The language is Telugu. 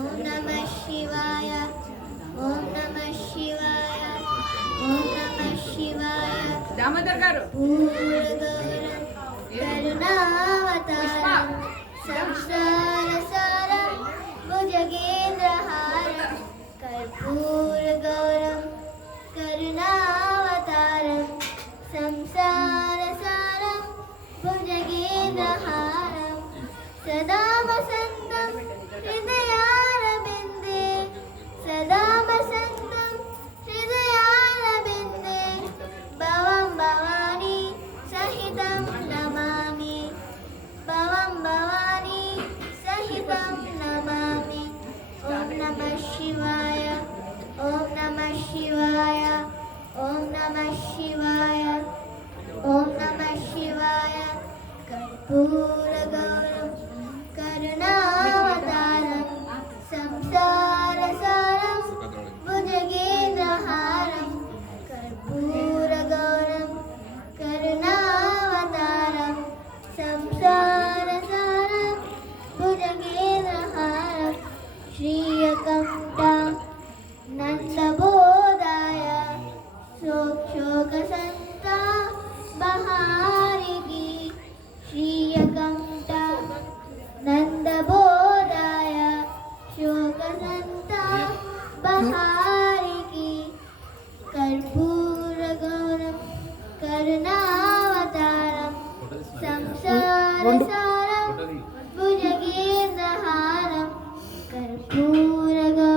ఓం నమః శివాయ ఓం నమః శివాయ ఓం నమః శివాయ దామోదర్ గారు పూర్ణగౌరం కరుణావతారం సంసారసారం భుజగేంద్రహారం కర్పూరగౌరం కరుణావతారం సంసారసారం భుజగేంద్రహారం సదా వసంతం హృదయారవిందే సదా వసంతం హృదయారవిందే భవం భవాని సహితం నమామి భవం భవాని సహితం నమామి ఓం నమః శివాయ ఓం నమః శివాయ ఓం నమః శివాయ ఓం నమః శివాయ కర్పూరగౌరం కరుణావతారం సంసారసారం భుజగేంద్రహారం కర్పూరగౌరం కరుణావతారం సంసారసారం భుజగేంద్రహారం శ్రీయకంఠ నందబోధాయ శోకసంత బహారికి శ్రీయకంఠ నందబోధాయ శోకసంత బహారికి కర్పూరగౌరం కరుణావతారం సంసారసారం భుజగేంద్రహారం కర్పూరగౌరం